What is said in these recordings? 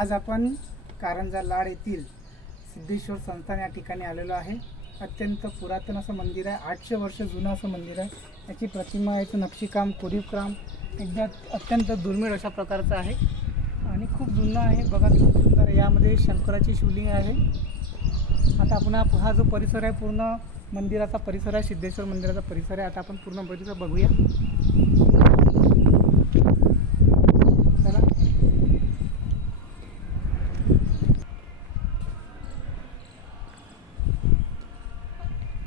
आज आपण कारंजा लाड येथील सिद्धेश्वर संस्थान या ठिकाणी आलेलो आहे. अत्यंत पुरातन असं मंदिर आहे. आठशे वर्ष जुनं असं मंदिर आहे. याची प्रतिमा याचं नक्षीकाम कोरीवकाम एकदा अत्यंत दुर्मिळ अशा प्रकारचं आहे. आणि खूप जुनं आहे. बघा खूप सुंदर यामध्ये शंकराची शिवलिंग आहे. आता आपण हा हा जो परिसर आहे पूर्ण मंदिराचा परिसर आहे सिद्धेश्वर मंदिराचा परिसर आहे. आता आपण पूर्ण परिसर बघूया.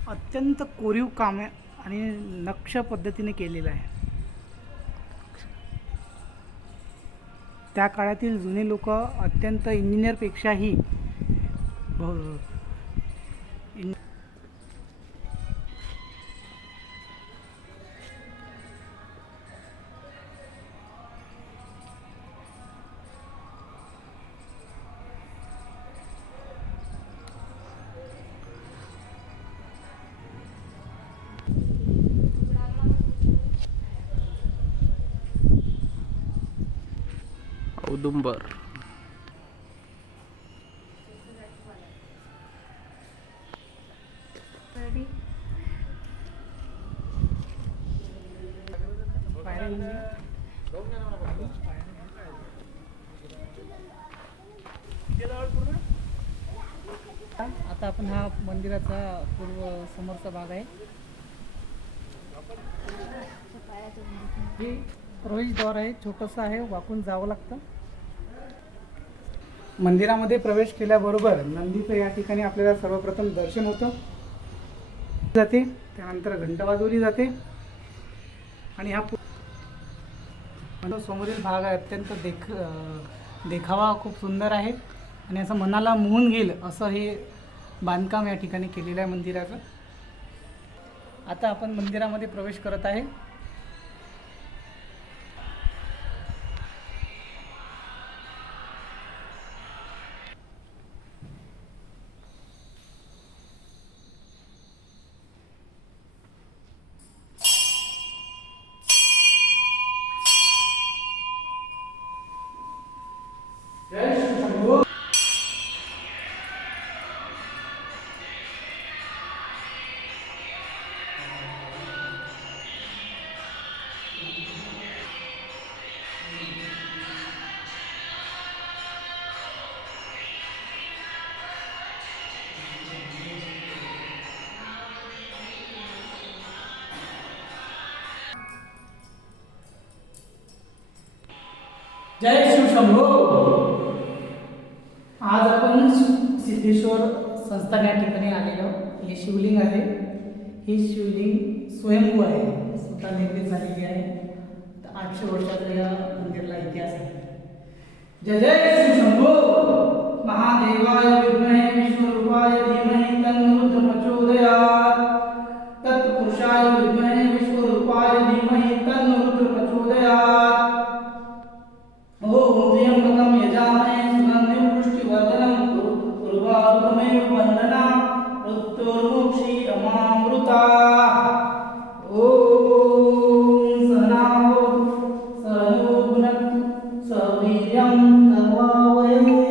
अत्यंत कोरीव काम आहे आणि नक्ष पद्धतीने केलेलं आहे. त्या काळातील जुने लोक अत्यंत इंजिनियरपेक्षाही भ- औदुंबर. आता आपण हा मंदिराचा पूर्व समोरचा भाग आहे. हे प्रवेशद्वार आहे छोटंसं आहे वाकून जावं लागतं. मंदिरामध्ये प्रवेश केल्याबरोबर नंदीचं या ठिकाणी आपल्याला सर्वप्रथम दर्शन होतं. जाते त्यानंतर घंटा वाजवली जाते. आणि हा समोरील भाग आहे अत्यंत देख देखावा खूप सुंदर आहे. आणि असं मनाला मोहून घेईल असं हे बांधकाम या ठिकाणी केलेलं आहे मंदिराचं. आता आपण मंदिरामध्ये प्रवेश करत आहे. जय शिवशंभो आज आपण सिद्धेश्वर संस्थान या ठिकाणी आलेलो हे शिवलिंग आहे. हे शिवलिंग स्वयंभू आहे. स्वतः निर्मित झालेली आहे. तर आठशे वर्षाचा या मंदिराला इतिहास आहे. जय जय शिवशंभो महादेवाय विद्महे विष्णुरूपाय धीमहि तन्नो प्रचोदयात् anh